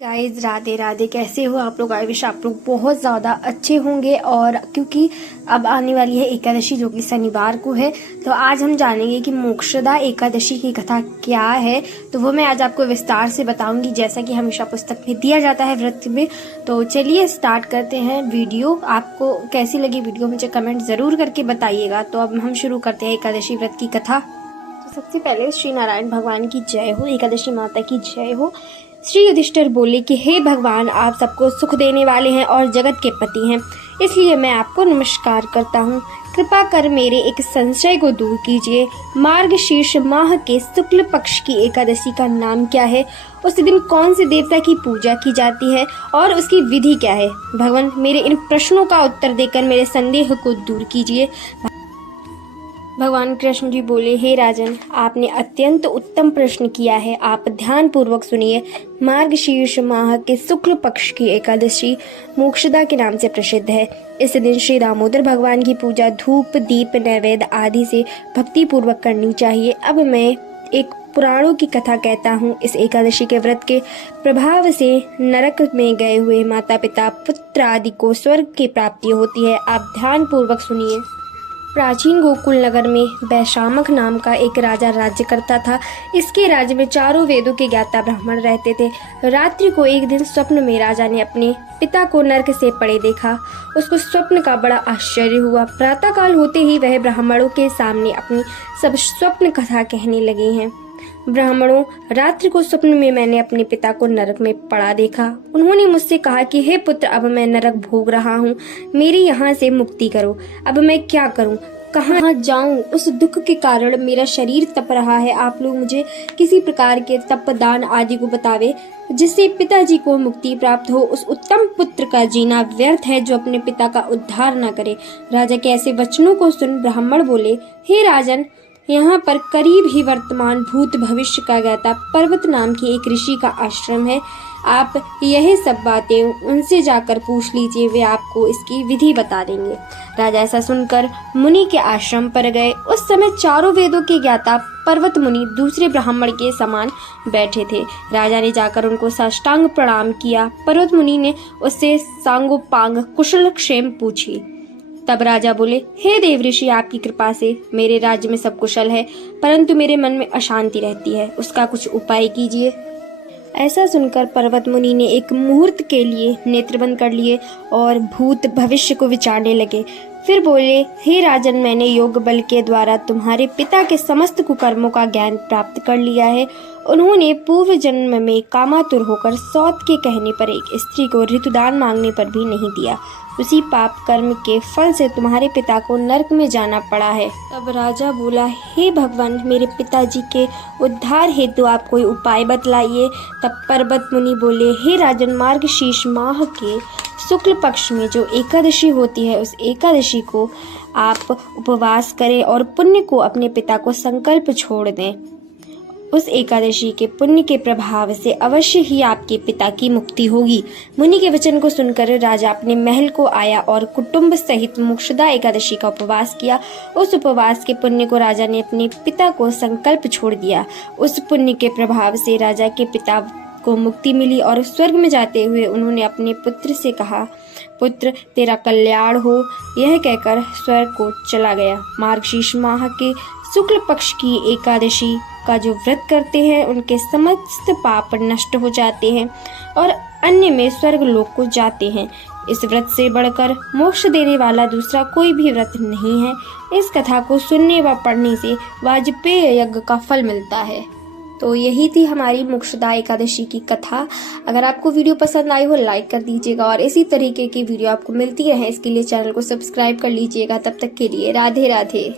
Guys Radhe Radhe. कैसे हो आप लोग? आई विश आप लोग बहुत ज़्यादा अच्छे होंगे। और क्योंकि अब आने वाली है एकादशी जो कि शनिवार को है, तो आज हम जानेंगे कि मोक्षदा एकादशी की कथा क्या है। तो वो मैं आज आपको विस्तार से बताऊंगी, जैसा कि हमेशा पुस्तक में दिया जाता है व्रत में। तो चलिए स्टार्ट करते हैं वीडियो। आपको कैसी लगी वीडियो मुझे कमेंट ज़रूर करके बताइएगा। तो अब हम शुरू करते हैं एकादशी व्रत की कथा। तो सबसे पहले श्री नारायण भगवान की जय हो, एकादशी माता की जय हो। श्री युधिष्ठिर बोले कि हे भगवान, आप सबको सुख देने वाले हैं और जगत के पति हैं, इसलिए मैं आपको नमस्कार करता हूँ। कृपा कर मेरे एक संशय को दूर कीजिए। मार्गशीर्ष माह के शुक्ल पक्ष की एकादशी का नाम क्या है? उस दिन कौन से देवता की पूजा की जाती है और उसकी विधि क्या है? भगवान, मेरे इन प्रश्नों का उत्तर देकर मेरे संदेह को दूर कीजिए। भगवान कृष्ण जी बोले, हे राजन, आपने अत्यंत उत्तम प्रश्न किया है। आप ध्यान पूर्वक सुनिए। मार्गशीर्ष माह के शुक्ल पक्ष की एकादशी मोक्षदा के नाम से प्रसिद्ध है। इस दिन श्री दामोदर भगवान की पूजा धूप दीप नैवेद्य आदि से भक्ति पूर्वक करनी चाहिए। अब मैं एक पुराणों की कथा कहता हूँ। इस एकादशी के व्रत के प्रभाव से नरक में गए हुए माता पिता पुत्र आदि को स्वर्ग की प्राप्ति होती है। आप ध्यान पूर्वक सुनिए। प्राचीन गोकुल नगर में वैशामक नाम का एक राजा राज्य करता था। इसके राज्य में चारों वेदों के ज्ञाता ब्राह्मण रहते थे। रात्रि को एक दिन स्वप्न में राजा ने अपने पिता को नरक से पड़े देखा। उसको स्वप्न का बड़ा आश्चर्य हुआ। प्रातःकाल होते ही वह ब्राह्मणों के सामने अपनी सब स्वप्न कथा कहने लगे हैं। ब्राह्मणों, रात्रि को स्वप्न में मैंने अपने पिता को नरक में पड़ा देखा। उन्होंने मुझसे कहा कि हे पुत्र, अब मैं नरक भोग रहा हूँ, मेरी यहाँ से मुक्ति करो। अब मैं क्या करूँ, कहाँ जाऊँ? उस दुख के कारण मेरा शरीर तप रहा है। आप लोग मुझे किसी प्रकार के तप दान आदि को बतावे, जिससे पिताजी को मुक्ति प्राप्त हो। उस उत्तम पुत्र का जीना व्यर्थ है जो अपने पिता का उद्धार न करे। राजा के ऐसे वचनों को सुन ब्राह्मण बोले, हे राजन, यहाँ पर करीब ही वर्तमान भूत भविष्य का ज्ञाता पर्वत नाम की एक ऋषि का आश्रम है। आप यही सब बातें उनसे जाकर पूछ लीजिए, वे आपको इसकी विधि बता देंगे। राजा ऐसा सुनकर मुनि के आश्रम पर गए। उस समय चारों वेदों के ज्ञाता पर्वत मुनि दूसरे ब्राह्मण के समान बैठे थे। राजा ने जाकर उनको साष्टांग प्रणाम किया। पर्वत मुनि ने उससे सांगोपांग कुशल क्षेम पूछी। तब राजा बोले, हे देव ऋषि, आपकी कृपा से मेरे राज्य में सब कुशल है, परंतु मेरे मन में अशांति रहती है, उसका कुछ उपाय कीजिए। ऐसा सुनकर पर्वत मुनि ने एक मुहूर्त के लिए नेत्र बंद कर लिए और भूत भविष्य को विचारने लगे। फिर बोले, हे राजन, मैंने योग बल के द्वारा तुम्हारे पिता के समस्त कुकर्मों का ज्ञान प्राप्त कर लिया है। उन्होंने पूर्व जन्म में कामातुर होकर सौत के कहने पर एक स्त्री को ऋतुदान मांगने पर भी नहीं दिया। उसी पाप कर्म के फल से तुम्हारे पिता को नरक में जाना पड़ा है। तब राजा बोला, हे भगवान, मेरे पिताजी के उद्धार हेतु आप कोई उपाय बतलाइए। तब पर्वत मुनि बोले, हे राजन, मार्गशीर्ष माह के शुक्ल पक्ष में जो एकादशी होती है, उस एकादशी को आप उपवास करें और पुण्य को अपने पिता को संकल्प छोड़ दें। उस एकादशी के पुण्य के प्रभाव से अवश्य ही आपके पिता की मुक्ति होगी। मुनि के वचन को सुनकर राजा अपने महल को आया और कुटुंब सहित मोक्षदा एकादशी का उपवास किया। उस उपवास के पुण्य को राजा ने अपने पिता को संकल्प छोड़ दिया। उस पुण्य के प्रभाव से राजा के पिता को मुक्ति मिली और स्वर्ग में जाते हुए उन्होंने अपने पुत्र से कहा, पुत्र, तेरा कल्याण हो। यह कहकर स्वर्ग को चला गया। मार्गशीर्ष माह के शुक्ल पक्ष की एकादशी का जो व्रत करते हैं, उनके समस्त पाप नष्ट हो जाते हैं और अन्य में स्वर्ग लोक को जाते हैं। इस व्रत से बढ़कर मोक्ष देने वाला दूसरा कोई भी व्रत नहीं है। इस कथा को सुनने व पढ़ने से वाजपेय यज्ञ का फल मिलता है। तो यही थी हमारी मोक्षदा एकादशी की कथा। अगर आपको वीडियो पसंद आई हो, लाइक कर दीजिएगा और इसी तरीके की वीडियो आपको मिलती रहे, इसके लिए चैनल को सब्सक्राइब कर लीजिएगा। तब तक के लिए राधे राधे।